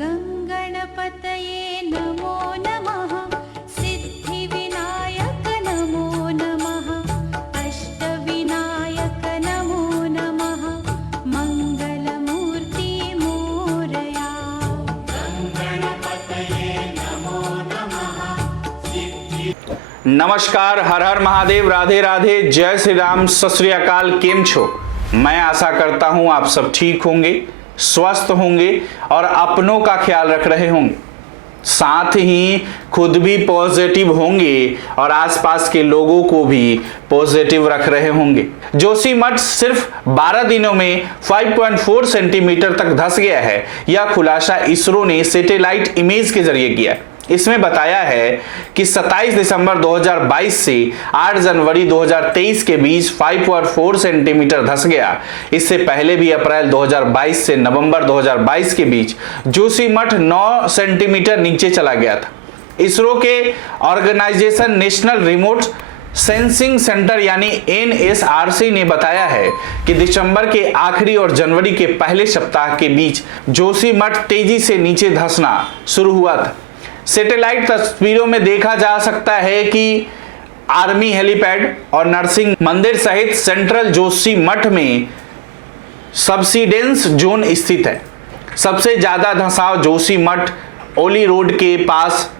गंगणपतये नमो नमः, सिद्धिविनायक नमो नमः, अष्टविनायक नमो नमः, मंगलमूर्ति मोरया। गंगणपतये नमो नमः। नमस्कार, हर हर महादेव, राधे राधे, जय श्री राम, सत श्री अकाल। केम छो? मैं आशा करता हूं आप सब ठीक होंगे, स्वस्थ होंगे और अपनों का ख्याल रख रहे होंगे, साथ ही खुद भी पॉजिटिव होंगे और आसपास के लोगों को भी पॉजिटिव रख रहे होंगे। जोशीमठ सिर्फ 12 दिनों में 5.4 सेंटीमीटर तक धंस गया है। यह खुलासा इसरो ने सैटेलाइट इमेज के जरिए किया है। इसमें बताया है कि 27 दिसंबर 2022 से 8 जनवरी 2023 के बीच 5.4 सेंटीमीटर धंस गया। इससे पहले भी अप्रैल 2022 से नवंबर 2022 के बीच जोशीमठ 9 सेंटीमीटर नीचे चला गया था। इसरो के organisation national remote sensing centre यानी NSRC ने बताया है कि दिसंबर के आखिरी और जनवरी के पहले सप्ताह के बीच जोशीमठ तेजी से नीचे धंसना शुरू हुआ था। सैटेलाइट तस्वीरों में देखा जा सकता है कि आर्मी हेलीपैड और नर्सिंग मंदिर सहित सेंट्रल जोशीमठ में सबसिडेंस जोन स्थित है। सबसे ज्यादा धंसाव जोशीमठ ओली रोड के पास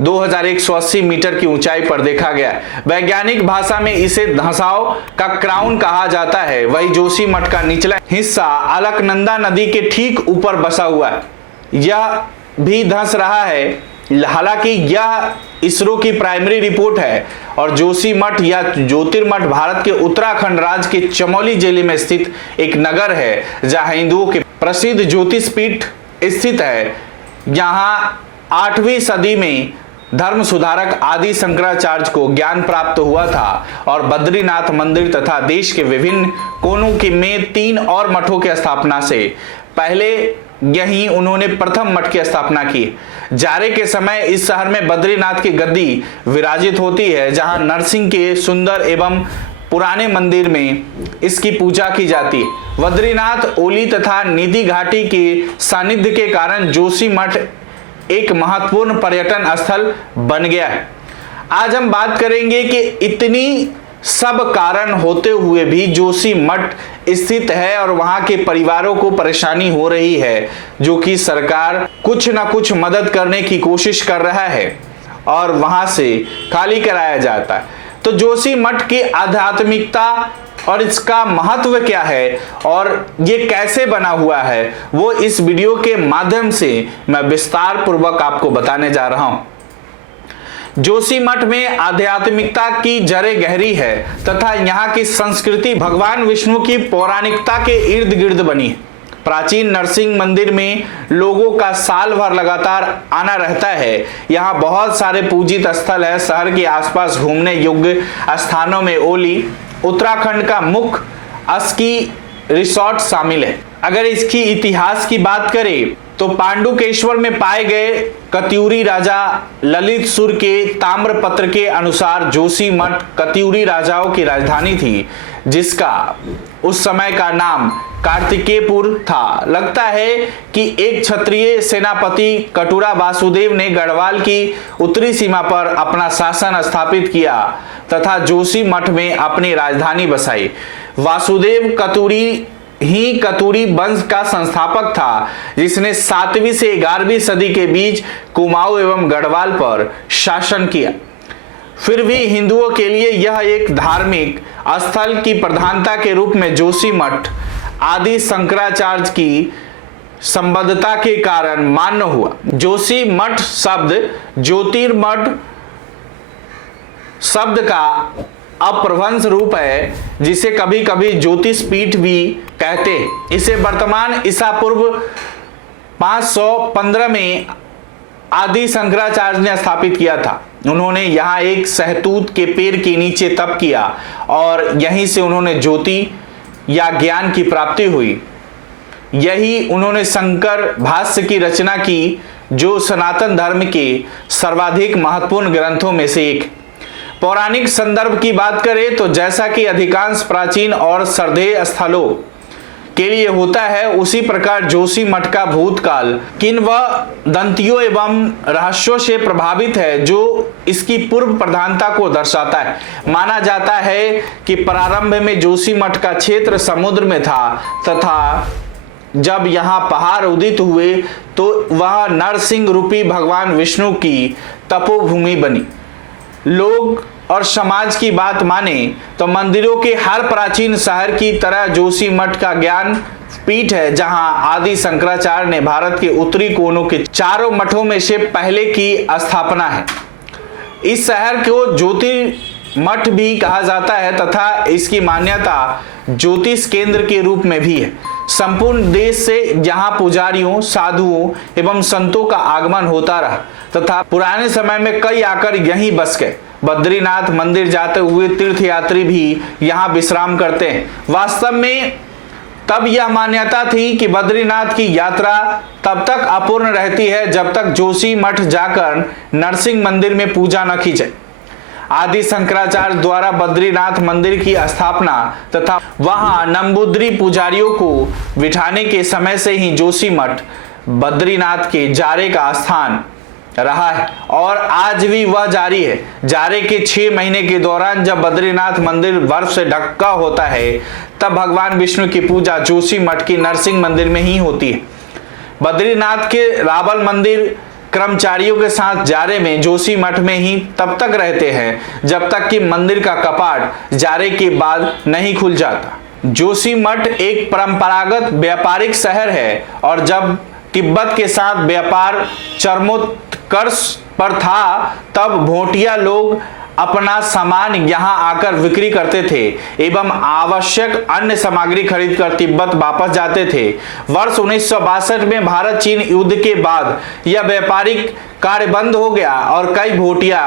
2180 मीटर की ऊंचाई पर देखा गया। वैज्ञानिक भाषा में इसे धंसाव का क्राउन कहा जाता है। वही जोशीमठ का निचला हिस्सा अलकनंदा नदी के ठीक ऊपर बसा हुआ है, यह भी धंस रहा है। हालांकि यह इसरो की प्राइमरी रिपोर्ट है और जोशीमठ या ज्योतिर्मठ भारत के उत्तराखंड राज्य के चमोली जिले में स्थित एक नगर है, जहां हिंदुओं के प्रसिद्ध ज्योतिषपीठ स्थित है। यहाँ 8वीं सदी में धर्म सुधारक आदि शंकराचार्य को ज्ञान प्राप्त हुआ था और बद्रीनाथ मंदिर तथा देश के विभिन्न कोनों के में 3 और मठों की स्थापना से पहले यहीं उन्होंने प्रथम मठ की स्थापना की। जारे के समय इस शहर में बद्रीनाथ की गद्दी विराजित होती है, जहां नरसिंह के सुंदर एवं पुराने मंदिर में इसकी पूजा की जाती है। बद्रीनाथ, ओली तथा निधि घाटी के सानिध्य के कारण जोशीमठ एक महत्वपूर्ण पर्यटन स्थल बन गया है। आज हम बात करेंगे कि इतनी सब कारण होते हुए भी जोशीमठ स्थित है और वहां के परिवारों को परेशानी हो रही है, जो कि सरकार कुछ ना कुछ मदद करने की कोशिश कर रहा है और वहां से खाली कराया जाता है। तो जोशीमठ की आध्यात्मिकता और इसका महत्व क्या है और ये कैसे बना हुआ है, वो इस वीडियो के माध्यम से मैं विस्तार पूर्वक आपको बताने जा रहा हूं। जोशीमठ में आध्यात्मिकता की जड़ें गहरी है तथा यहाँ की संस्कृति भगवान विष्णु की पौराणिकता के इर्द गिर्द बनी है। प्राचीन नरसिंह मंदिर में लोगों का साल भर लगातार आना रहता है। यहाँ बहुत सारे पूजित स्थल है। शहर के आसपास घूमने योग्य स्थानों में ओली, उत्तराखंड का मुख्य स्की रिसोर्ट शामिल है। अगर इसकी इतिहास की बात करें तो पांडुकेश्वर में पाए गए कत्यूरी राजा ललित सुर के ताम्रपत्र के अनुसार जोशीमठ कत्यूरी राजाओं की राजधानी थी, जिसका उस समय का नाम कार्तिकेयपुर था। लगता है कि एक क्षत्रिय सेनापति कटुरा वासुदेव ने गढ़वाल की उत्तरी सीमा पर अपना शासन स्थापित किया तथा जोशीमठ में अपनी राजधानी बसाई। वासुदेव कतूरी वंश का संस्थापक था, जिसने 7वीं से 11वीं सदी के बीच कुमाऊं एवं गढ़वाल पर शासन किया। फिर भी हिंदुओं के लिए यह एक धार्मिक स्थल की प्रधानता के रूप में जोशीमठ आदि शंकराचार्य की संबद्धता के कारण मान्य हुआ। जोशीमठ शब्द ज्योतिर्मठ शब्द का अपभ्रंश रूप है, जिसे कभी कभी ज्योतिष पीठ भी कहते हैं। इसे वर्तमान ईसा पूर्व 515 में आदि शंकराचार्य ने स्थापित किया था। उन्होंने यहाँ एक सहतूत के पेड़ के नीचे तप किया और यहीं से उन्होंने ज्योति या ज्ञान की प्राप्ति हुई। यही उन्होंने शंकर भाष्य की रचना की, जो सनातन धर्म के सर्वाधिक महत्वपूर्ण ग्रंथों में से एक। पौराणिक संदर्भ की बात करें तो जैसा कि अधिकांश प्राचीन और श्रद्धेय स्थलों के लिए होता है, उसी प्रकार जोशी मठ का भूतकाल किन व दंतियों एवं रहस्यों से प्रभावित है जो इसकी पूर्व प्रधानता को दर्शाता है। माना जाता है कि प्रारंभ में जोशी मठ का क्षेत्र समुद्र में था तथा जब यहाँ पहाड़ उदित हुए तो वह नरसिंह रूपी भगवान विष्णु की तपोभूमि बनी। लोग और समाज की बात माने तो मंदिरों के हर प्राचीन शहर की तरह जोशी मठ का ज्ञान पीठ है, जहां आदि शंकराचार्य ने भारत के उत्तरी कोनों के चारों मठों में से पहले की स्थापना है। इस शहर को ज्योति मठ भी कहा जाता है तथा इसकी मान्यता ज्योतिष केंद्र के रूप में भी है। संपूर्ण देश से यहाँ पुजारियों, साधुओं एवं संतों का आगमन होता रहा तथा पुराने समय में कई आकर यहीं बस गए। बद्रीनाथ मंदिर जाते हुए तीर्थयात्री भी यहाँ विश्राम करते हैं। वास्तव में तब यह मान्यता थी कि बद्रीनाथ की यात्रा तब तक अपूर्ण रहती है जब तक जोशी मठ जाकर नरसिंह मंदिर में पूजा न की जाए। आदि शंकराचार्य द्वारा बद्रीनाथ मंदिर की स्थापना तथा वहां नंबूद्री पुजारियों को बिठाने के समय से ही जोशी मठ बद्रीनाथ के जारे का स्थान रहा है और आज भी वह जारी है। जारे के 6 महीने के दौरान जब बद्रीनाथ मंदिर बर्फ से ढका होता है तब भगवान विष्णु की पूजा जोशी मठ की नरसिंह मंदिर में ही होती है। बद्रीनाथ के रावल मंदिर कर्मचारियों के साथ जारे में जोशी मठ में ही तब तक रहते हैं जब तक कि मंदिर का कपाट जारे के बाद नहीं खुल जाता। जोशी मठ एक परंपरागत व्यापारिक शहर है और जब तिब्बत के साथ व्यापार चरमोत्कर्ष पर था तब भोटिया लोग अपना सामान यहाँ आकर बिक्री करते थे एवं आवश्यक अन्य सामग्री खरीदकर तिब्बत वापस जाते थे। वर्ष 1962 में भारत चीन युद्ध के बाद यह व्यापारिक कार्य बंद हो गया और कई भोटिया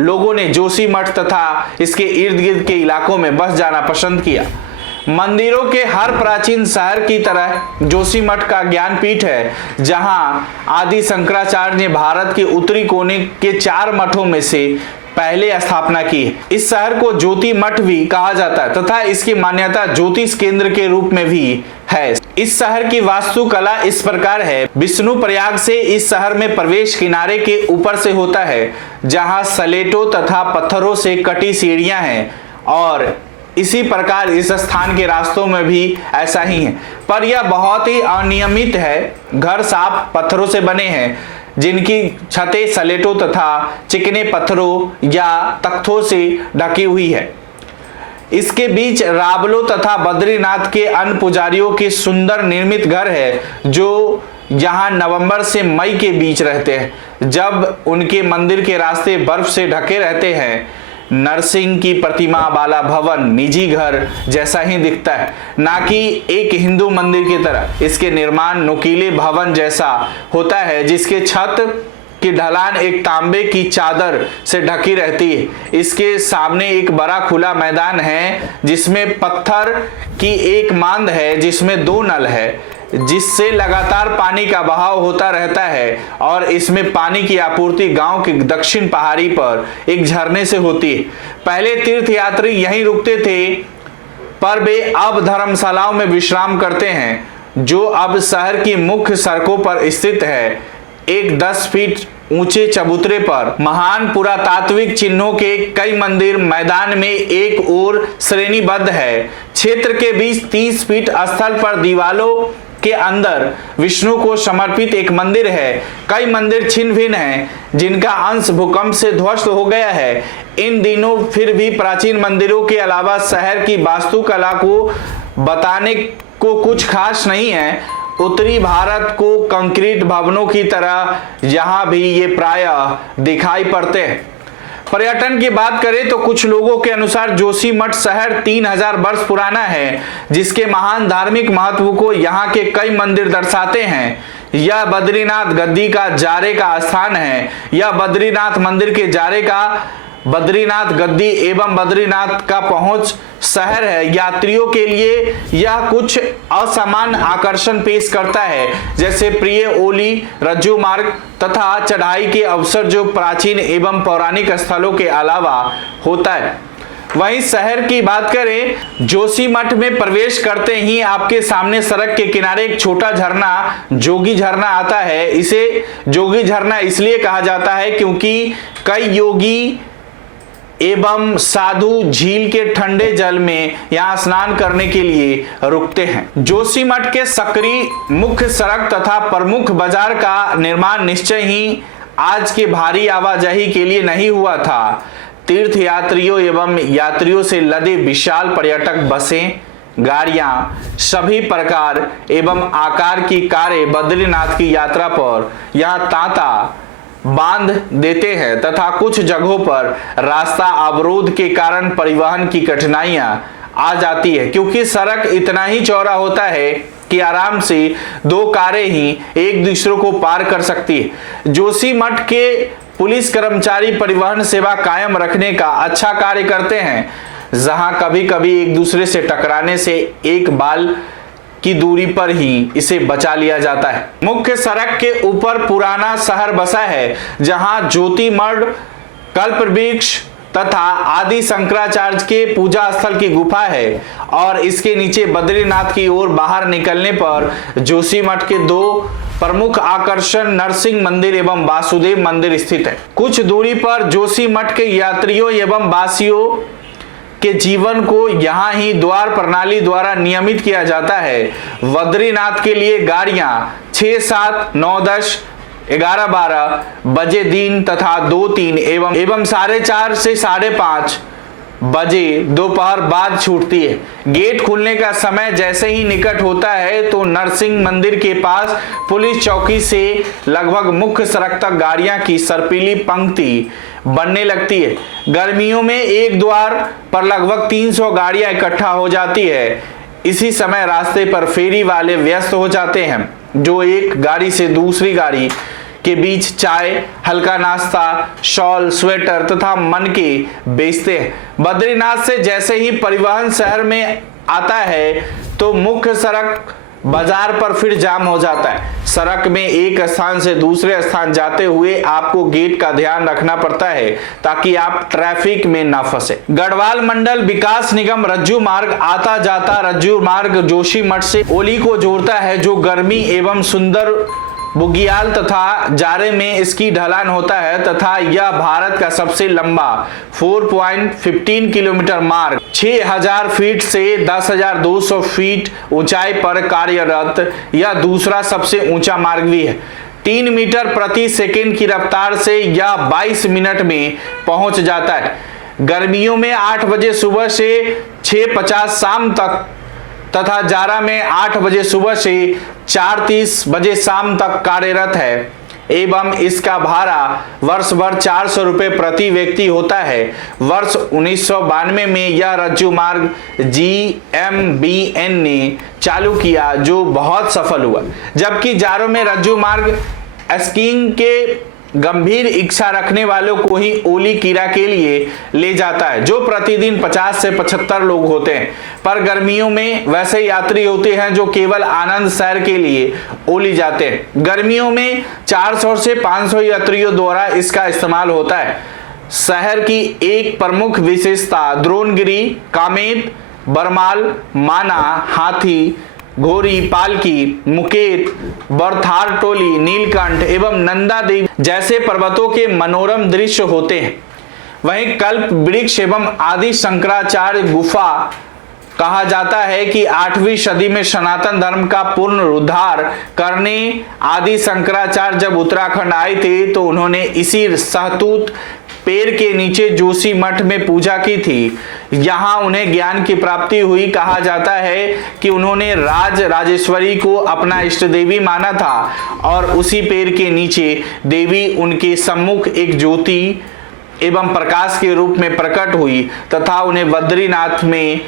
लोगों ने जोशी मठ तथा इसके इर्द गिर्द के इलाकों में बस जाना पसंद किया। मंदिरों के हर प्राचीन शहर की तरह जोशी मठ का ज्ञान पीठ है, जहां आदि शंकराचार्य ने भारत के उत्तरी कोने के 4 मठों में से पहले स्थापना की है। इस शहर को ज्योति मठ भी कहा जाता है तथा इसकी मान्यता ज्योतिष केंद्र के रूप में भी है। इस शहर की वास्तुकला इस प्रकार है। विष्णु प्रयाग से इस शहर में प्रवेश किनारे के ऊपर से होता है, जहां सलेटों तथा पत्थरों से कटी सीढ़ियां हैं और इसी प्रकार इस स्थान के रास्तों में भी ऐसा ही है, पर यह बहुत ही अनियमित है। घर साफ पत्थरों से बने हैं जिनकी छतें सलेटों तथा चिकने पत्थरों या तख्तों से ढकी हुई है। इसके बीच रावलों तथा बद्रीनाथ के अन्य पुजारियों के सुंदर निर्मित घर है जो यहाँ नवंबर से मई के बीच रहते हैं, जब उनके मंदिर के रास्ते बर्फ से ढके रहते हैं। नरसिंह की प्रतिमा वाला भवन निजी घर जैसा ही दिखता है, ना कि एक हिंदू मंदिर की तरह। इसके निर्माण नुकीले भवन जैसा होता है जिसके छत की ढलान एक तांबे की चादर से ढकी रहती है। इसके सामने एक बड़ा खुला मैदान है जिसमें पत्थर की एक मांद है जिसमें 2 नल है जिससे लगातार पानी का बहाव होता रहता है और इसमें पानी की आपूर्ति गांव के दक्षिण पहाड़ी पर एक झरने से होती है। पहले तीर्थयात्री यहीं रुकते थे, पर वे अब धर्मशालाओं में विश्राम करते हैं जो अब शहर की मुख्य सड़कों पर स्थित है। एक 10 फीट ऊंचे चबूतरे पर महान पुरातात्विक चिन्हों के कई मंदिर मैदान में एक ओर श्रेणीबद्ध है। क्षेत्र के बीच 30 फीट स्थल पर दीवालों के अंदर विष्णु को समर्पित एक मंदिर है। कई मंदिर छिन्न भिन्न हैं जिनका अंश भूकंप से ध्वस्त हो गया है। इन दिनों फिर भी प्राचीन मंदिरों के अलावा शहर की वास्तुकला को बताने को कुछ खास नहीं है। उत्तरी भारत को कंक्रीट भवनों की तरह यहाँ भी ये प्रायः दिखाई पड़ते हैं। पर्यटन की बात करें तो कुछ लोगों के अनुसार जोशी मठ शहर 3000 वर्ष पुराना है, जिसके महान धार्मिक महत्व को यहाँ के कई मंदिर दर्शाते हैं। यह बद्रीनाथ गद्दी का जारे का स्थान है। यह बद्रीनाथ मंदिर के जारे का बद्रीनाथ गद्दी एवं बद्रीनाथ का पहुंच शहर है। यात्रियों के लिए यह कुछ असामान्य आकर्षण पेश करता है, जैसे प्रिय ओली रज्जू मार्ग तथा चढ़ाई के अवसर जो प्राचीन एवं पौराणिक स्थलों के अलावा होता है। वहीं शहर की बात करें, जोशीमठ में प्रवेश करते ही आपके सामने सड़क के किनारे एक छोटा झरना जोगी झरना आता है। इसे जोगी झरना इसलिए कहा जाता है क्योंकि कई योगी एवं साधु झील के ठंडे जल में यहाँ स्नान करने के लिए रुकते हैं। जोशीमठ के सक्रिय मुख्य सड़क तथा प्रमुख बाजार का निर्माण निश्चय ही आज के भारी आवाजाही के लिए नहीं हुआ था। तीर्थ यात्रियों एवं यात्रियों से लदे विशाल पर्यटक बसें, गाड़ियां, सभी प्रकार एवं आकार की कारें बद्रीनाथ की यात्रा पर यहां तांता बांध देते हैं तथा कुछ जगहों पर रास्ता अवरोध के कारण परिवहन की कठिनाइयां आ जाती है, क्योंकि सड़क इतना ही चौड़ा होता है कि आराम से 2 कारें ही एक दूसरे को पार कर सकती है। जोशीमठ के पुलिस कर्मचारी परिवहन सेवा कायम रखने का अच्छा कार्य करते हैं, जहां कभी कभी एक दूसरे से टकराने से एक बाल की दूरी पर ही इसे बचा लिया जाता है। मुख्य सड़क के ऊपर पुराना शहर बसा है, जहां ज्योतिमठ, कल्पवृक्ष तथा आदि शंकराचार्य के पूजा स्थल की गुफा है और इसके नीचे बद्रीनाथ की ओर बाहर निकलने पर जोशीमठ के 2 प्रमुख आकर्षण नरसिंह मंदिर एवं वासुदेव मंदिर स्थित है। कुछ दूरी पर जोशीमठ के यात्रियों एवं वासियों के जीवन को यहाँ ही द्वार प्रणाली द्वारा नियमित किया जाता है। बद्रीनाथ के लिए गाड़ियां 6, 7, 9, 10, 11, 12 बजे दिन तथा 2, 3 एवं 4:30 से 5:30 बजे दोपहर बाद छूटती है। गेट खुलने का समय जैसे ही निकट होता है तो नरसिंह मंदिर के पास पुलिस चौकी से लगभग मुख्य सड़क तक गाड़ियां की सर्पिली पंक्ति बनने लगती है। गर्मियों में एक द्वार पर लगभग 300 गाड़ियां इकट्ठा हो जाती है। इसी समय रास्ते पर फेरी वाले व्यस्त हो जाते हैं, जो एक गाड़ी से दूसरी गाड़ी के बीच चाय, हल्का नाश्ता, शॉल, स्वेटर तथा मनके बेचते हैं। बद्रीनाथ से जैसे ही परिवहन शहर में आता है तो मुख्य सड़क बाजार पर फिर जाम हो जाता है। सड़क में एक स्थान से दूसरे स्थान जाते हुए आपको गेट का ध्यान रखना पड़ता है ताकि आप ट्रैफिक में ना फंसे। गढ़वाल मंडल विकास निगम रज्जू मार्ग आता जाता रज्जू मार्ग जोशीमठ से ओली को जोड़ता है, जो गर्मी एवं सुंदर बुग्याल तथा जाड़े में इसकी ढलान होता है तथा यह भारत का सबसे लंबा 4.15 किलोमीटर मार्ग 6000 फीट से 10,200 फीट ऊंचाई पर कार्यरत यह दूसरा सबसे ऊंचा मार्ग भी है। 3 मीटर प्रति सेकंड की रफ्तार से यह 22 मिनट में पहुंच जाता है। गर्मियों में 8 बजे सुबह से 6:50 शाम तक तथा जाड़ा में 8 बजे सुबह से 4:30 बजे शाम तक कार्यरत है एवं इसका भाड़ा वर्ष भर 400 रुपये प्रति व्यक्ति होता है। वर्ष 1992 में यह रज्जू मार्ग GMBN ने चालू किया, जो बहुत सफल हुआ। जबकि जाड़ों में रज्जू मार्ग स्कीइंग के गंभीर इच्छा रखने वालों को ही ओली कीरा के लिए ले जाता है, जो प्रतिदिन 50 से 75 लोग होते हैं। पर गर्मियों में वैसे यात्री होते हैं जो केवल आनंद सैर के लिए ओली जाते हैं। गर्मियों में 400 से 500 यात्रियों द्वारा इसका इस्तेमाल होता है। शहर की एक प्रमुख विशेषता द्रोणगिरी, कामेत, बरमाल, माना, हाथी, घोरी, पालकी, मुकेत, बरथार टोली, नीलकंठ एवं नंदा देवी जैसे पर्वतों के मनोरम दृश्य होते हैं। वहीं कल्प वृक्ष एवं आदि शंकराचार्य गुफा कहा जाता है कि 8वीं सदी में सनातन धर्म का पूर्ण उद्धार करने आदि शंकराचार्य जब उत्तराखंड आए थे तो उन्होंने इसी सहतूत पेड़ के नीचे जोशीमठ में पूजा की थी। यहाँ उन्हें ज्ञान की प्राप्ति हुई। कहा जाता है कि उन्होंने राजेश्वरी को अपना इष्ट देवी माना था और उसी पेड़ के नीचे देवी उनके सम्मुख एक ज्योति एवं प्रकाश के रूप में प्रकट हुई तथा उन्हें बद्रीनाथ में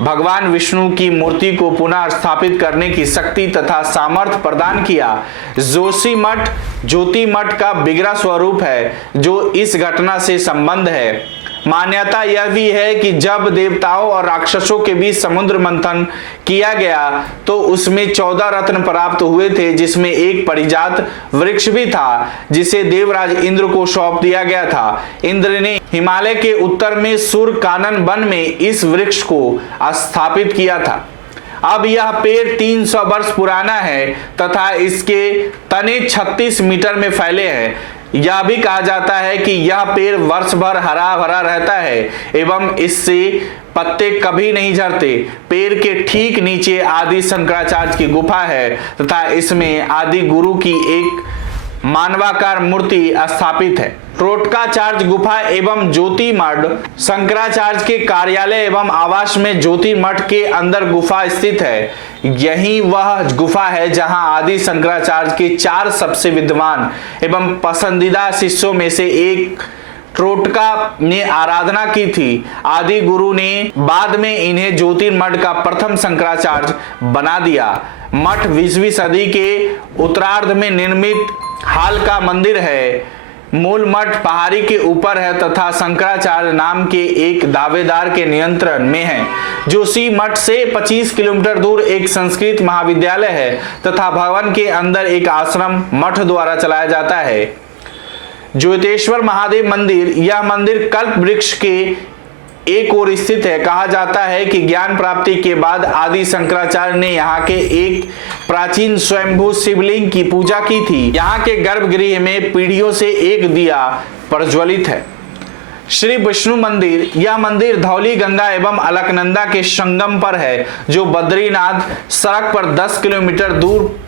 भगवान विष्णु की मूर्ति को पुनः स्थापित करने की शक्ति तथा सामर्थ्य प्रदान किया। जोशीमठ ज्योतिमठ का बिगड़ा स्वरूप है, जो इस घटना से संबंध है। मान्यता यह भी है कि जब देवताओं और राक्षसों के बीच समुद्र मंथन किया गया तो उसमें 14 रत्न प्राप्त हुए थे, जिसमें एक परिजात वृक्ष भी था जिसे देवराज इंद्र को सौंप दिया गया था। इंद्र ने हिमालय के उत्तर में सुर कानन वन में इस वृक्ष को स्थापित किया था। अब यह पेड़ 300 वर्ष पुराना है तथा इसके तने 36 मीटर में फैले हैं। यह भी कहा जाता है कि यह पेड़ वर्ष भर हरा भरा रहता है एवं इससे पत्ते कभी नहीं झड़ते। पेड़ के ठीक नीचे आदि शंकराचार्य की गुफा है तथा इसमें आदि गुरु की एक मानवाकार मूर्ति स्थापित है। टोटकाचार्य गुफा एवं ज्योति मठ शंकराचार्य के कार्यालय एवं आवास में ज्योति मठ के अंदर गुफा स्थित है। यही वह गुफा है जहां आदि शंकराचार्य के 4 सबसे विद्वान एवं पसंदीदा शिष्यों में से एक टोटका ने आराधना की थी। आदि गुरु ने बाद में इन्हें ज्योतिर्मठ का प्रथम शंकराचार्य बना दिया। मठ 20वीं सदी के उत्तरार्ध में निर्मित हाल का मंदिर है। मूल मठ पहाड़ी के ऊपर है तथा शंकराचार्य नाम के एक दावेदार के नियंत्रण में है। जोशी मठ से 25 किलोमीटर दूर एक संस्कृत महाविद्यालय है तथा भवन के अंदर एक आश्रम मठ द्वारा चलाया जाता है। ज्योतेश्वर महादेव मंदिर, यह मंदिर कल्प वृक्ष के एक ओर स्थित है। कहा जाता है कि ज्ञान प्राप्ति के बाद आदि शंकराचार्य ने यहाँ के एक प्राचीन स्वयंभू शिवलिंग की पूजा की थी। यहाँ के गर्भगृह में पीढ़ियों से एक दिया प्रज्वलित है। श्री विष्णु मंदिर, यह मंदिर धौली गंगा एवं अलकनंदा के संगम पर है जो बद्रीनाथ सड़क पर 10 किलोमीटर दूर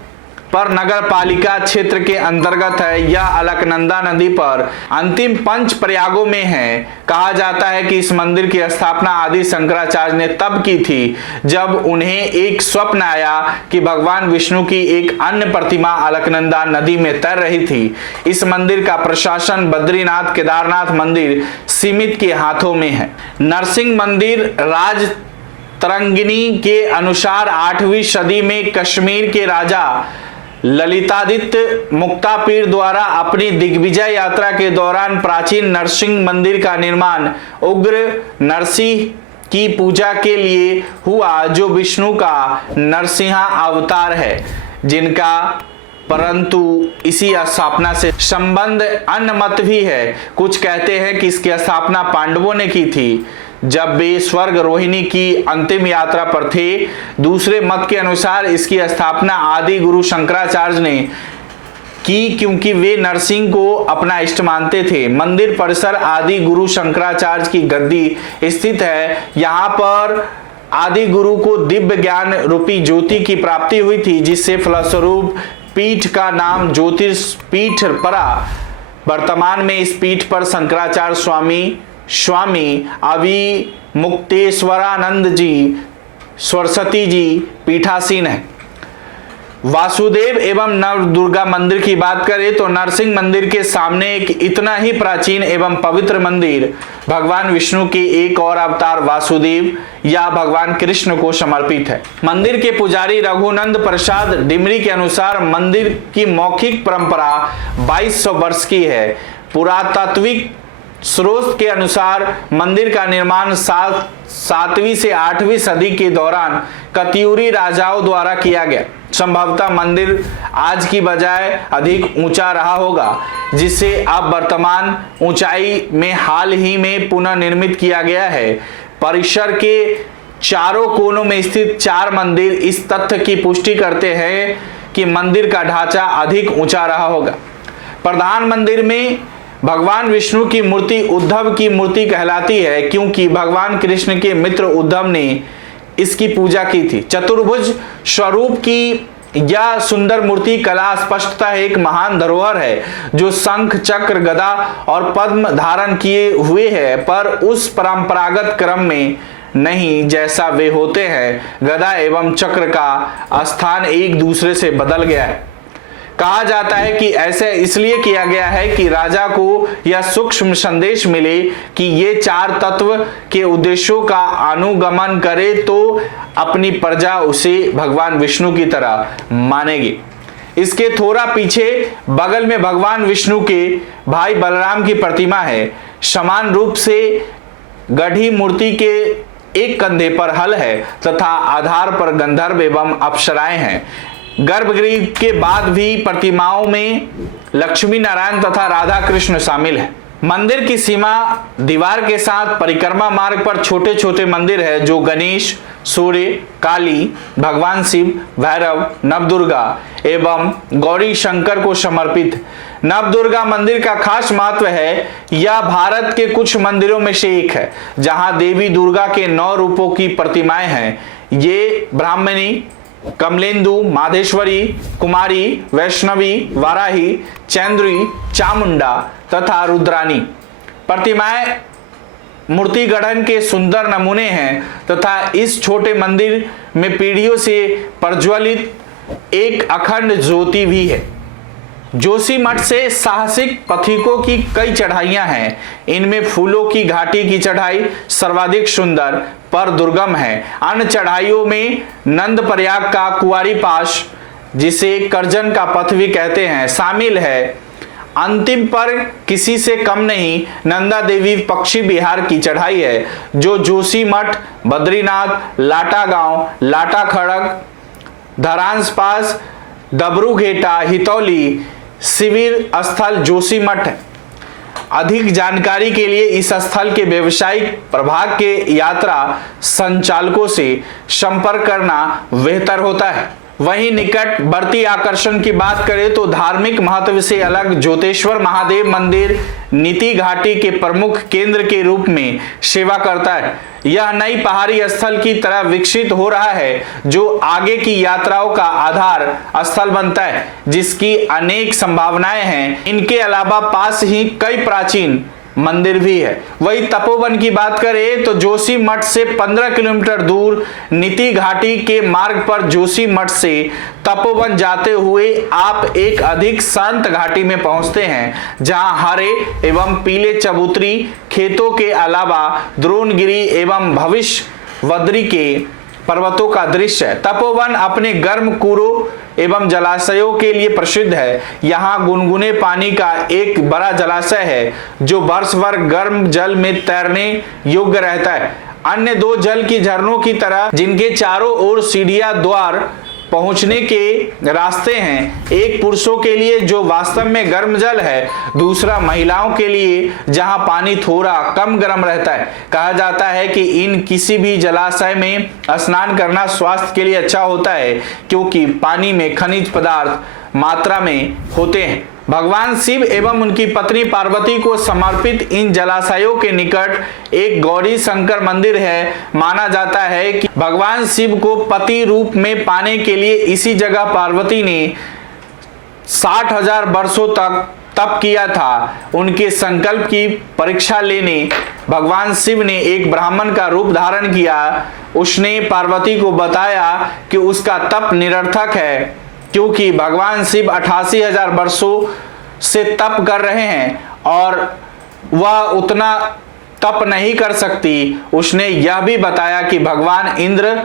पर नगर पालिका क्षेत्र के अंतर्गत है। यह अलकनंदा नदी पर अंतिम 5 प्रयागों में है। कहा जाता है कि इस मंदिर की स्थापना आदि शंकराचार्य ने तब की थी जब उन्हें एक स्वप्न आया कि भगवान विष्णु की एक अन्य प्रतिमा अलकनंदा नदी में तैर रही थी। इस मंदिर का प्रशासन बद्रीनाथ केदारनाथ मंदिर सीमित के हाथों में है। नरसिंह मंदिर राज तरंगिणी के अनुसार 8वीं सदी में कश्मीर के राजा ललितादित्य मुक्तापीर द्वारा अपनी दिग्विजय यात्रा के दौरान प्राचीन नरसिंह मंदिर का निर्माण उग्र नरसिंह की पूजा के लिए हुआ जो विष्णु का नरसिंहा अवतार है, जिनका परंतु इसी स्थापना से संबंध अन्य मत भी है। कुछ कहते हैं कि इसकी स्थापना पांडवों ने की थी जब वे स्वर्ग रोहिणी की अंतिम यात्रा पर थे। दूसरे मत के अनुसार इसकी स्थापना आदि गुरु शंकराचार्य ने की क्योंकि वे नरसिंह को अपना इष्ट मानते थे। मंदिर परिसर आदि गुरु शंकराचार्य की गद्दी स्थित है। यहाँ पर आदि गुरु को दिव्य ज्ञान रूपी ज्योति की प्राप्ति हुई थी, जिससे फलस्वरूप पीठ का नाम ज्योतिषपीठ पड़ा। वर्तमान में इस पीठ पर शंकराचार्य स्वामी अविमुक्तेश्वरानंद जी सरस्वती जी पीठासीन है। वासुदेव एवं नव दुर्गा मंदिर की बात करें तो नरसिंह मंदिर के सामने एक इतना ही प्राचीन एवं पवित्र मंदिर भगवान विष्णु के एक और अवतार वासुदेव या भगवान कृष्ण को समर्पित है। मंदिर के पुजारी रघुनंद प्रसाद डिमरी के अनुसार मंदिर की मौखिक परंपरा 2200 वर्ष की है। पुरातात्विक स्रोत के अनुसार मंदिर का निर्माण 7वीं से 8वीं सदी के दौरान कत्यूरी राजाओं द्वारा किया गया। संभवतः मंदिर आज की बजाय अधिक ऊंचा रहा होगा, जिसे अब वर्तमान ऊंचाई में हाल ही में पुनः निर्मित किया गया है। परिसर के चारों कोनों में स्थित 4 मंदिर इस तथ्य की पुष्टि करते हैं कि मंदिर का ढांचा अधिक ऊंचा रहा होगा। प्रधान मंदिर में भगवान विष्णु की मूर्ति उद्धव की मूर्ति कहलाती है क्योंकि भगवान कृष्ण के मित्र उद्धव ने इसकी पूजा की थी। चतुर्भुज स्वरूप की यह सुंदर मूर्ति कला स्पष्टता एक महान धरोहर है जो शंख चक्र गदा और पद्म धारण किए हुए है, पर उस परंपरागत क्रम में नहीं जैसा वे होते हैं। गदा एवं चक्र का स्थान एक दूसरे से बदल गया है। कहा जाता है कि ऐसे इसलिए किया गया है कि राजा को यह सूक्ष्म संदेश मिले कि ये 4 तत्व के उद्देश्यों का अनुगमन करे तो अपनी प्रजा उसे भगवान विष्णु की तरह मानेगी। इसके थोड़ा पीछे बगल में भगवान विष्णु के भाई बलराम की प्रतिमा है। समान रूप से गढ़ी मूर्ति के एक कंधे पर हल है तथा आधार पर गंधर्व एवं अप्सराएं हैं। गर्भगृह के बाद भी प्रतिमाओं में लक्ष्मी नारायण तथा राधा कृष्ण शामिल है। मंदिर की सीमा दीवार के साथ परिक्रमा मार्ग पर छोटे छोटे मंदिर है जो गणेश, सूर्य, काली, भगवान शिव, भैरव, नवदुर्गा एवं गौरी शंकर को समर्पित। नवदुर्गा मंदिर का खास महत्व है, यह भारत के कुछ मंदिरों में से एक है जहां देवी दुर्गा के 9 रूपों की प्रतिमाएं हैं। ये ब्राह्मणी, कमलेंदु, माधेश्वरी, कुमारी, वैष्णवी, वाराही, चैन्द्री, चामुंडा तथा रुद्रानी। प्रतिमाएं मूर्ति गठन के सुंदर नमूने हैं तथा इस छोटे मंदिर में पीढ़ियों से प्रज्वलित एक अखंड ज्योति भी है। जोशीमठ से साहसिक पथिकों की कई चढ़ाइयां हैं। इनमें फूलों की घाटी की चढ़ाई सर्वाधिक सुंदर पर दुर्गम है। अन्य चढ़ाइयों में नंद प्रयाग का कुआरी पास, जिसे करजन का पथ भी कहते हैं, शामिल है। अंतिम पर किसी से कम नहीं नंदा देवी पक्षी बिहार की चढ़ाई है जो जोशीमठ, बद्रीनाथ, लाटा गांव, लाटा खड़क, धरांस पास, दबरूघेटा, हितौली शिविर स्थल जोशीमठ है। अधिक जानकारी के लिए इस स्थल के व्यवसायिक प्रभाग के यात्रा संचालकों से संपर्क करना बेहतर होता है। वहीं निकटवर्ती आकर्षण की बात करें तो धार्मिक महत्व से अलग जोतेश्वर महादेव मंदिर नीति घाटी के प्रमुख केंद्र के रूप में सेवा करता है। यह नई पहाड़ी स्थल की तरह विकसित हो रहा है जो आगे की यात्राओं का आधार स्थल बनता है, जिसकी अनेक संभावनाएं हैं। इनके अलावा पास ही कई प्राचीन मंदिर भी है। वही तपोवन की बात करें तो जोशीमठ से 15 किलोमीटर दूर नीति घाटी के मार्ग पर जोशीमठ से तपोवन जाते हुए आप एक अधिक शांत घाटी में पहुंचते हैं जहां हरे एवं पीले चबूतरी खेतों के अलावा द्रोणगिरी एवं भविष्यवद्री के पर्वतों का दृश्य है। तपोवन अपने गर्म कुरों एवं जलाशयों के लिए प्रसिद्ध है। यहाँ गुनगुने पानी का एक बड़ा जलाशय है जो वर्ष भर गर्म जल में तैरने योग्य रहता है। अन्य 2 जल की झरनों की तरह जिनके चारों ओर सीढ़ियां द्वार पहुंचने के रास्ते हैं, एक पुरुषों के लिए जो वास्तव में गर्म जल है, दूसरा महिलाओं के लिए जहां पानी थोड़ा कम गर्म रहता है। कहा जाता है कि इन किसी भी जलाशय में स्नान करना स्वास्थ्य के लिए अच्छा होता है क्योंकि पानी में खनिज पदार्थ मात्रा में होते हैं। भगवान शिव एवं उनकी पत्नी पार्वती को समर्पित इन जलाशयों के निकट एक गौरी शंकर मंदिर है। माना जाता है कि भगवान शिव को पति रूप में पाने के लिए इसी जगह पार्वती ने 60,000 वर्षों तक तप किया था। उनके संकल्प की परीक्षा लेने भगवान शिव ने एक ब्राह्मण का रूप धारण किया। उसने पार्वती को बताया कि उसका तप निरर्थक है क्योंकि भगवान शिव 88,000 वर्षों से तप कर रहे हैं और वह उतना तप नहीं कर सकती। उसने यह भी बताया कि भगवान इंद्र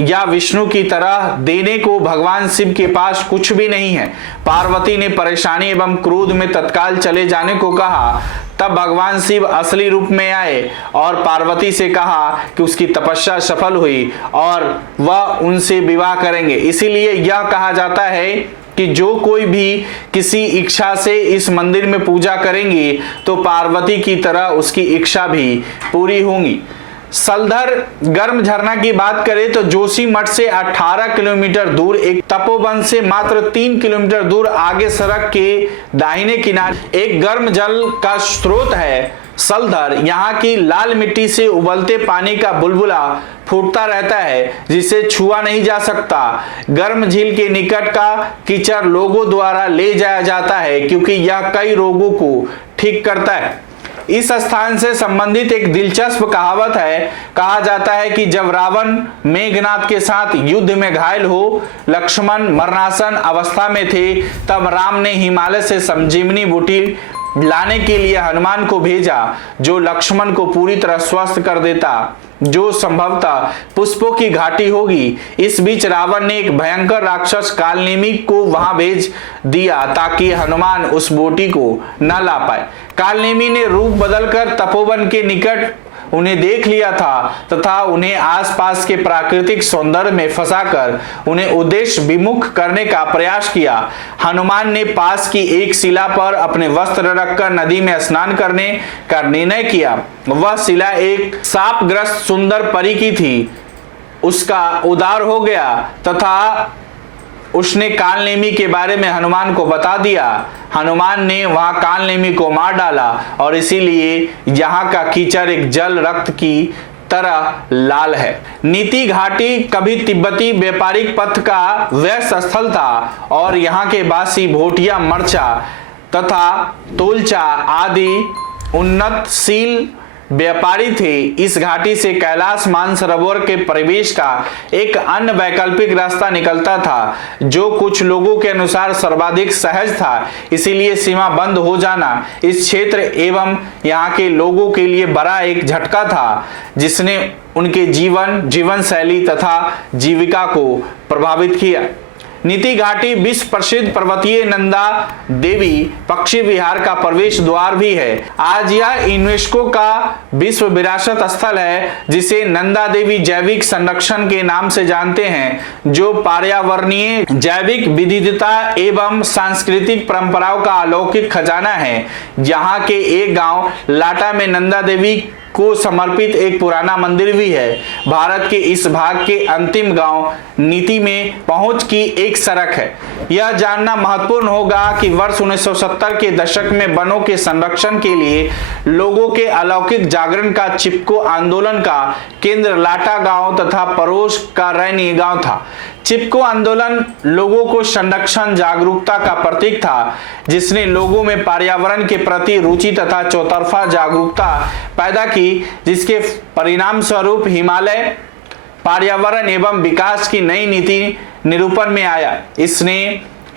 या विष्णु की तरह देने को भगवान शिव के पास कुछ भी नहीं है। पार्वती ने परेशानी एवं क्रोध में तत्काल चले जाने को कहा। तब भगवान शिव असली रूप में आए और पार्वती से कहा कि उसकी तपस्या सफल हुई और वह उनसे विवाह करेंगे। इसीलिए यह कहा जाता है कि जो कोई भी किसी इच्छा से इस मंदिर में पूजा करेंगी तो पार्वती की तरह उसकी इच्छा भी पूरी होंगी। सलधर गर्म झरना की बात करें तो जोशीमठ से 18 किलोमीटर दूर एक तपोवन से मात्र 3 किलोमीटर दूर आगे सड़क के दाहिने किनारे एक गर्म जल का स्रोत है सलधर। यहाँ की लाल मिट्टी से उबलते पानी का बुलबुला फूटता रहता है जिसे छुआ नहीं जा सकता। गर्म झील के निकट का कीचड़ लोगों द्वारा ले जाया जाता है क्योंकि यह कई रोगों को ठीक करता है। इस स्थान से संबंधित एक दिलचस्प कहावत है। कहा जाता है कि जब रावण मेघनाथ के साथ युद्ध में घायल हो लक्ष्मण मरणासन अवस्था में थे तब राम ने हिमालय से संजीवनी बूटी लाने के लिए हनुमान को भेजा जो लक्ष्मण को पूरी तरह स्वस्थ कर देता, जो संभवतः पुष्पों की घाटी होगी। इस बीच रावण ने एक भयंकर राक्षस कालनेमी को वहां भेज दिया ताकि हनुमान उस बोटी को न ला पाए। कालनेमी ने रूप बदलकर तपोवन के निकट उन्हें देख लिया था तथा उन्हें आसपास के प्राकृतिक सौंदर्य में फंसाकर उन्हें उद्देश्य विमुख करने का प्रयास किया। हनुमान ने पास की एक शिला पर अपने वस्त्र रखकर नदी में स्नान करने का निर्णय किया। वह शिला एक शापग्रस्त सुंदर परी की थी। उसका उद्धार हो गया तथा उसने कालनेमी के बारे में हनुमान को बता दिया। हनुमान ने वहां कालनेमी को मार डाला और इसीलिए यहाँ का कीचड़ एक जल रक्त की तरह लाल है। नीति घाटी कभी तिब्बती व्यापारिक पथ का व्यस्त स्थल था और यहाँ के वासी भोटिया, मरचा तथा तोलचा आदि उन्नतशील व्यापारी थे। इस घाटी से कैलाश मानसरोवर के प्रवेश का एक अन्य वैकल्पिक रास्ता निकलता था जो कुछ लोगों के अनुसार सर्वाधिक सहज था। इसीलिए सीमा बंद हो जाना इस क्षेत्र एवं यहाँ के लोगों के लिए बड़ा एक झटका था जिसने उनके जीवन शैली तथा जीविका को प्रभावित किया। नीति घाटी विश्व प्रसिद्ध पर्वतीय नंदा देवी पक्षी विहार का प्रवेश द्वार भी है। आज यह यूनेस्को का विश्व विरासत स्थल है जिसे नंदा देवी जैविक संरक्षण के नाम से जानते हैं, जो पर्यावरणीय जैविक विविधता एवं सांस्कृतिक परंपराओं का अलौकिक खजाना है। यहाँ के एक गांव लाटा में नंदा देवी को समर्पित एक पुराना मंदिर भी है। भारत के इस भाग के अंतिम गांव नीति में पहुंच की एक सड़क है। यह जानना महत्वपूर्ण होगा कि वर्ष 1970 के दशक में वनों के संरक्षण के लिए लोगों के अलौकिक जागरण का चिपको आंदोलन का केंद्र लाटा गांव तथा पड़ोस का रैनी गांव था। चिपको आंदोलन लोगों को संरक्षण जागरूकता का प्रतीक था जिसने लोगों में पर्यावरण के प्रति रुचि तथा चौतरफा जागरूकता पैदा की, जिसके परिणाम स्वरूप हिमालय पर्यावरण एवं विकास की नई नीति निरूपण में आया। इसने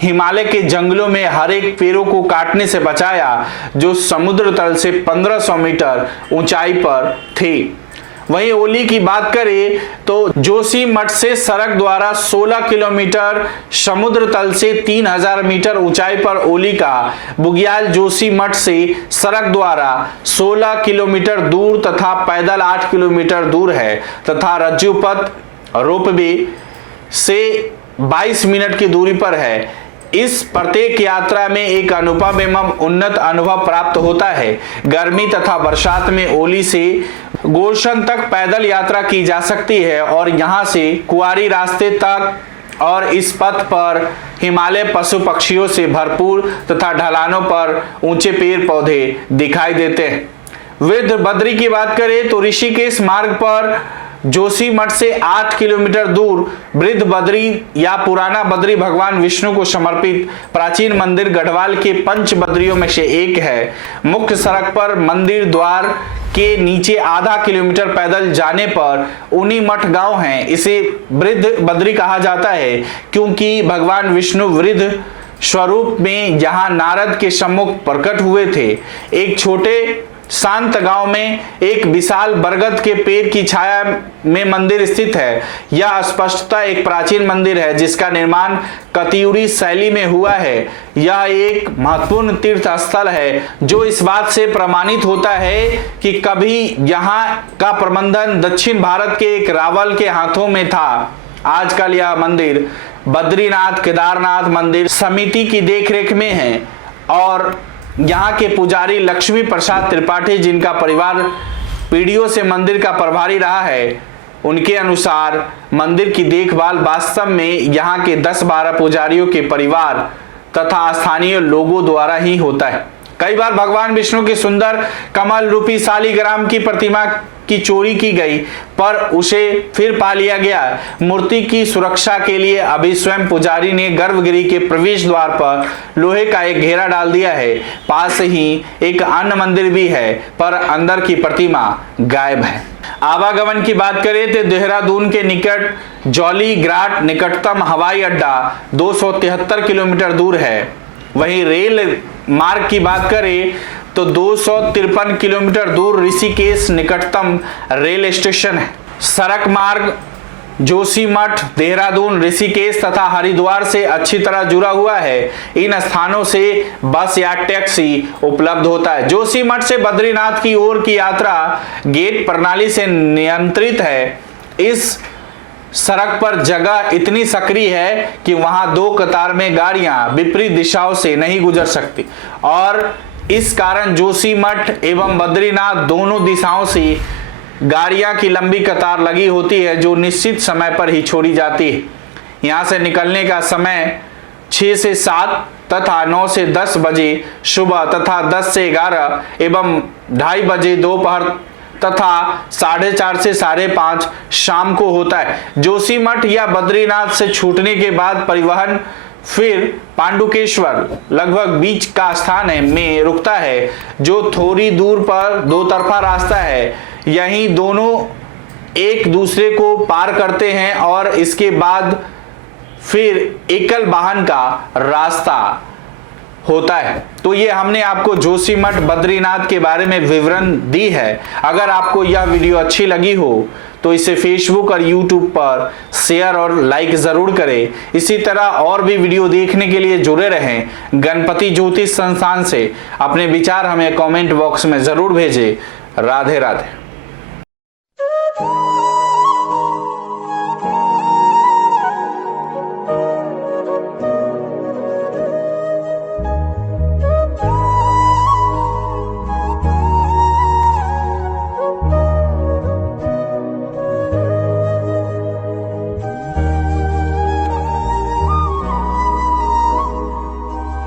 हिमालय के जंगलों में हर एक पेड़ों को काटने से बचाया जो समुद्र तल से 1500 मीटर ऊंचाई पर थे। वहीं ओली की बात करें तो जोशीमठ से सड़क द्वारा 16 किलोमीटर, समुद्र तल से 3000 मीटर ऊंचाई पर ओली का बुग्याल जोशीमठ से सड़क द्वारा 16 किलोमीटर दूर तथा पैदल 8 किलोमीटर दूर है तथा रज्जुपथ रोपवे से 22 मिनट की दूरी पर है। इस प्रत्येक यात्रा में एक अनुपम एवं उन्नत अनुभव प्राप्त होता है। गर्मी तथा बरसात में ओली से गोर्शन तक पैदल यात्रा की जा सकती है और यहाँ से कुआरी रास्ते तक और इस पथ पर हिमालय पशु पक्षियों से भरपूर तथा ढलानों पर ऊंचे पेड़ पौधे दिखाई देते हैं। वृद्ध बद्री की बात करें तो ऋषिकेश मार्ग पर जोशीमठ से 8 किलोमीटर दूर वृद्ध बद्री या पुराना बद्री भगवान विष्णु को समर्पित प्राचीन मंदिर गढ़वाल के पंच बद्रियों में से एक है। मुख्य सड़क पर मंदिर द्वार के नीचे आधा किलोमीटर पैदल जाने पर उनी मठ गांव है। इसे वृद्ध बद्री कहा जाता है क्योंकि भगवान विष्णु वृद्ध स्वरूप में यहाँ नारद के सम्मुख प्रकट हुए थे। एक छोटे शांत गांव में एक विशाल बरगद के पेड़ की छाया में मंदिर स्थित है। यह स्पष्टतः एक प्राचीन मंदिर है जिसका निर्माण कतियूरी शैली में हुआ है। यह एक महत्वपूर्ण तीर्थ स्थल है जो इस बात से प्रमाणित होता है कि कभी यहाँ का प्रबंधन दक्षिण भारत के एक रावल के हाथों में था। आजकल यह मंदिर बद्रीनाथ केदारनाथ मंदिर समिति की देखरेख में है और यहाँ के पुजारी लक्ष्मी प्रसाद त्रिपाठी, जिनका परिवार पीढ़ियों से मंदिर का प्रभारी रहा है, उनके अनुसार मंदिर की देखभाल वास्तव में यहाँ के 10-12 पुजारियों के परिवार तथा स्थानीय लोगों द्वारा ही होता है। कई बार भगवान विष्णु की सुंदर कमल रूपी शालिग्राम की प्रतिमा की चोरी की गई पर उसे फिर पा लिया गया। मूर्ति की सुरक्षा के लिए अभी स्वयं पुजारी ने गर्भगृह के प्रवेश द्वार पर लोहे का एक घेरा डाल दिया है। पास ही एक अन्य मंदिर भी है पर अंदर की प्रतिमा गायब है। आवागमन की बात करें तो देहरादून के निकट जौली ग्राट निकटतम हवाई अड्डा 273 किलोमीटर दूर है। वहीं रेल मार्ग की बात करें तो 253 किलोमीटर दूर ऋषिकेश निकटतम रेल स्टेशन है। सड़क मार्ग जोशीमठ देहरादून, ऋषिकेश तथा हरिद्वार से अच्छी तरह जुड़ा हुआ है। इन स्थानों से बस या टैक्सी उपलब्ध होता है। जोशीमठ से बद्रीनाथ की ओर की यात्रा गेट प्रणाली से नियंत्रित है। इस सड़क पर जगह इतनी सक्रिय है कि वहां 2 कतार में गाड़ियां विपरीत दिशाओं से नहीं गुजर सकती और इस कारण जोशीमठ एवं बद्रीनाथ दोनों दिशाओं से गाड़ियां की लंबी कतार लगी होती है जो निश्चित समय पर ही छोड़ी जाती है। यहां से निकलने का समय 6 से 7 तथा 9 से 10 बजे सुबह तथा 10 से 11 एवं 2:30 बजे दोपहर तथा 4:30 से 5:30 शाम को होता है। जोशीमठ या बद्रीनाथ से छूटने के बाद परिवहन फिर पांडुकेश्वर लगभग बीच का स्थान है में रुकता है जो थोड़ी दूर पर 2 तरफा रास्ता है। यहीं दोनों एक दूसरे को पार करते हैं और इसके बाद फिर एकल वाहन का रास्ता होता है। तो ये हमने आपको जोशीमठ बद्रीनाथ के बारे में विवरण दी है। अगर आपको यह वीडियो अच्छी लगी हो तो इसे फेसबुक और यूट्यूब पर शेयर और लाइक जरूर करें। इसी तरह और भी वीडियो देखने के लिए जुड़े रहें। गणपति ज्योतिष संस्थान से अपने विचार हमें कमेंट बॉक्स में जरूर भेजें। राधे राधे।